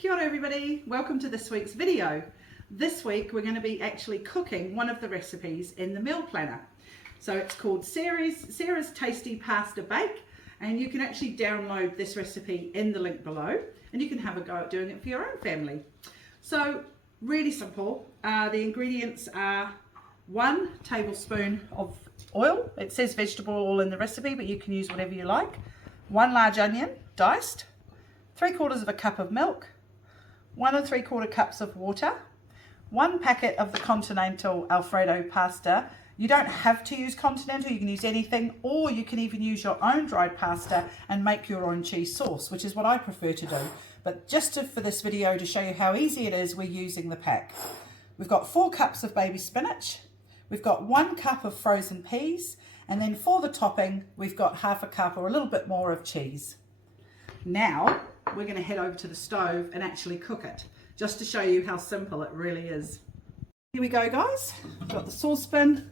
Kia ora everybody, welcome to this week's video. This week we're going to be actually cooking one of the recipes in the meal planner. So it's called Sarah's Tasty Pasta Bake, and you can actually download this recipe in the link below and you can have a go at doing it for your own family. So really simple. The ingredients are 1 tablespoon of oil. It says vegetable oil in the recipe, but you can use whatever you like. 1 large onion, diced. 3/4 cup of milk. 1 3/4 cups of water, 1 packet of the continental Alfredo pasta. You don't have to use continental, you can use anything, or you can even use your own dried pasta and make your own cheese sauce, which is what I prefer to do. But just for this video to show you how easy it is, we're using the pack. We've got 4 cups of baby spinach, we've got 1 cup of frozen peas, and then for the topping, we've got 1/2 cup or a little bit more of cheese. Now, we're going to head over to the stove and actually cook it, just to show you how simple it really is. Here we go, guys. I've got the saucepan.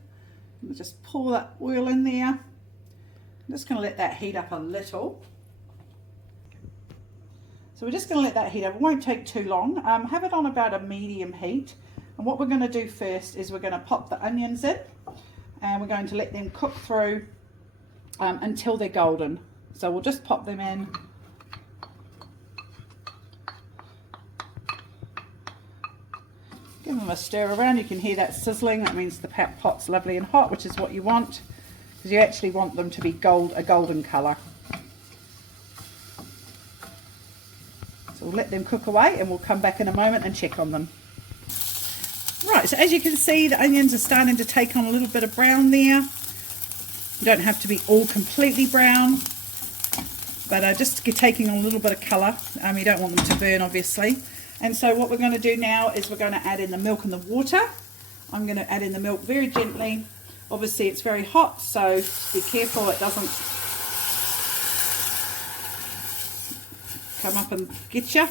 We'll just pour that oil in there. I'm just going to let that heat up a little. So we're just going to let that heat up. It won't take too long. Have it on about a medium heat. And what we're going to do first is we're going to pop the onions in, and we're going to let them cook through until they're golden. So we'll just pop them in. Give them a stir around. You can hear that sizzling. That means the pot's lovely and hot, which is what you want, because you actually want them to be a golden colour. So we'll let them cook away and we'll come back in a moment and check on them. Right, so as you can see, the onions are starting to take on a little bit of brown there. You don't have to be all completely brown, but just taking on a little bit of colour. You don't want them to burn, obviously. And so what we're going to do now is we're going to add in the milk and the water. I'm going to add in the milk very gently. Obviously it's very hot, so be careful it doesn't come up and get you.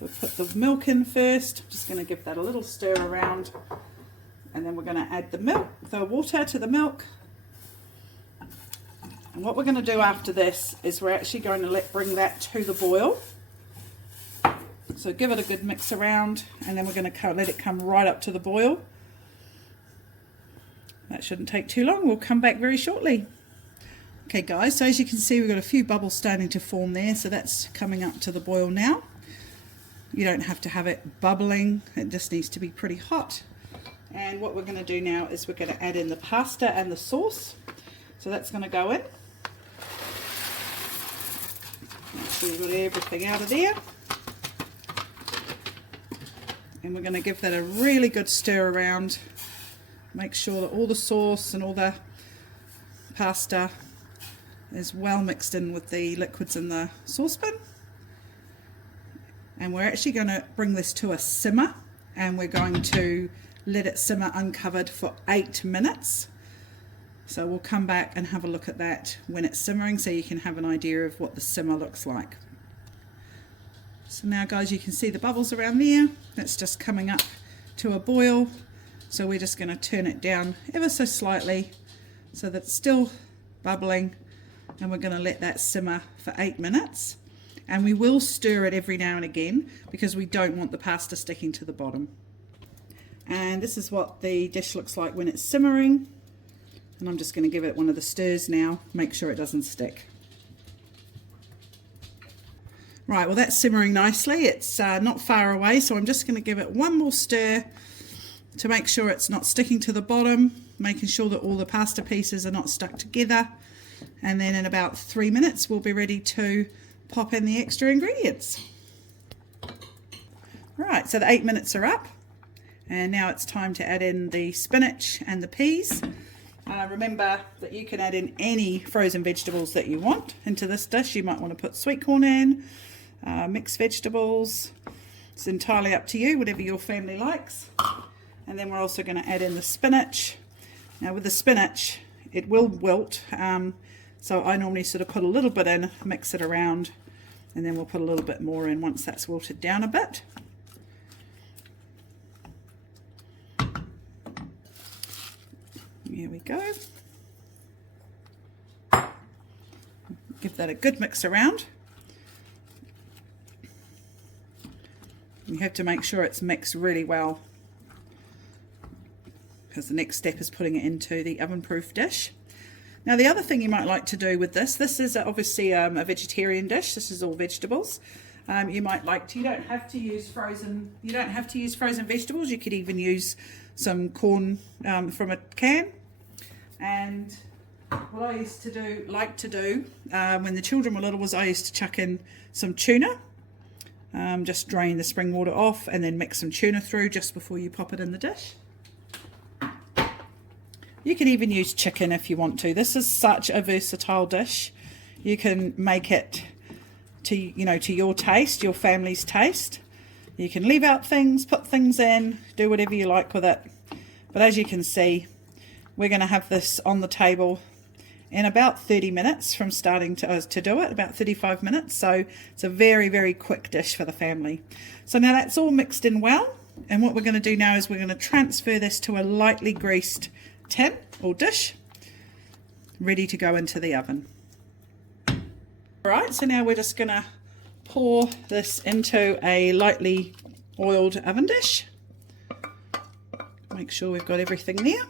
We'll put the milk in first. Just going to give that a little stir around, and then we're going to add the water to the milk. And what we're going to do after this is we're actually going to bring that to the boil. So give it a good mix around, and then we're going to let it come right up to the boil. That shouldn't take too long. We'll come back very shortly. Okay guys, so as you can see, we've got a few bubbles starting to form there, so that's coming up to the boil now. You don't have to have it bubbling, it just needs to be pretty hot. And what we're going to do now is we're going to add in the pasta and the sauce. So that's going to go in. Make sure we've got everything out of there. And we're going to give that a really good stir around. Make sure that all the sauce and all the pasta is well mixed in with the liquids in the saucepan. And we're actually going to bring this to a simmer, and we're going to let it simmer uncovered for 8 minutes. So we'll come back and have a look at that when it's simmering, so you can have an idea of what the simmer looks like. So now guys, you can see the bubbles around there. That's just coming up to a boil. So we're just going to turn it down ever so slightly so that it's still bubbling, and we're going to let that simmer for 8 minutes. And we will stir it every now and again because we don't want the pasta sticking to the bottom. And this is what the dish looks like when it's simmering. And I'm just going to give it one of the stirs now, make sure it doesn't stick. Right, well that's simmering nicely. It's not far away, so I'm just going to give it one more stir to make sure it's not sticking to the bottom, making sure that all the pasta pieces are not stuck together. And then in about 3 minutes we'll be ready to pop in the extra ingredients. Right, so the 8 minutes are up, and now it's time to add in the spinach and the peas. Remember that you can add in any frozen vegetables that you want into this dish. You might want to put sweet corn in, mixed vegetables. It's entirely up to you, whatever your family likes. And then we're also going to add in the spinach. Now with the spinach, it will wilt, so I normally sort of put a little bit in, mix it around, and then we'll put a little bit more in once that's wilted down a bit. Here we go. Give that a good mix around. You have to make sure it's mixed really well, because the next step is putting it into the oven-proof dish. Now the other thing you might like to do with this is obviously a vegetarian dish. This is all vegetables. You might like to, you don't have to use frozen vegetables. You could even use some corn from a can. And what I used to like to do when the children were little was I used to chuck in some tuna. Just drain the spring water off and then mix some tuna through just before you pop it in the dish. You can even use chicken if you want to. This is such a versatile dish. You can make it to your taste, your family's taste. You can leave out things, put things in, do whatever you like with it. But as you can see, we're going to have this on the table in about 30 minutes from starting to do it, about 35 minutes. So it's a very, very quick dish for the family. So now that's all mixed in well. And what we're going to do now is we're going to transfer this to a lightly greased tin or dish, ready to go into the oven. Alright, so now we're just going to pour this into a lightly oiled oven dish. Make sure we've got everything there.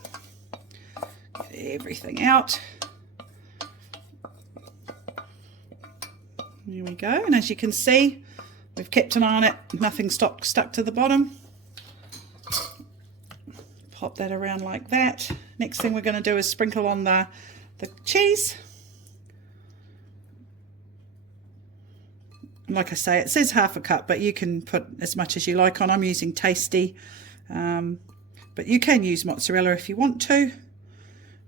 Get everything out. There we go, and as you can see, we've kept an eye on it, nothing stuck to the bottom. Pop that around like that. Next thing we're going to do is sprinkle on the cheese. Like I say, it says half a cup, but you can put as much as you like on. I'm using Tasty, but you can use mozzarella if you want to,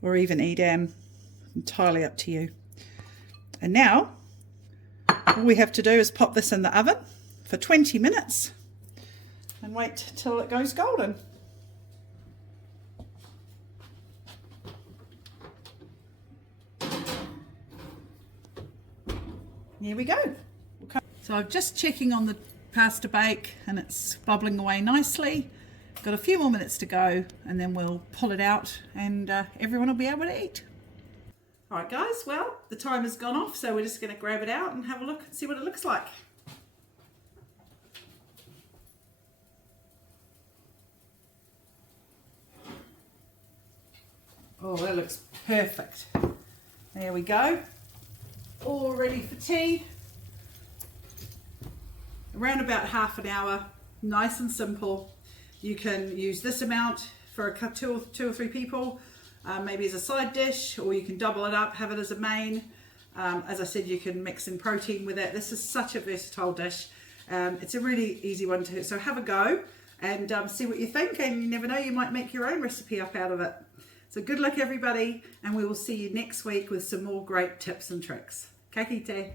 or even Edam, entirely up to you. And now all we have to do is pop this in the oven for 20 minutes and wait till it goes golden. Here we go. So I'm just checking on the pasta bake and it's bubbling away nicely. Got a few more minutes to go and then we'll pull it out and everyone will be able to eat. Alright guys, well the time has gone off, so we're just going to grab it out and have a look and see what it looks like. Oh, that looks perfect. There we go. All ready for tea. Around about half an hour, nice and simple. You can use this amount for two or three people, maybe as a side dish, or you can double it up, have it as a main. As I said, you can mix in protein with it. This is such a versatile dish. It's a really easy one to, so have a go and see what you think, and you never know, you might make your own recipe up out of it. So good luck everybody, and we will see you next week with some more great tips and tricks. Ka kite.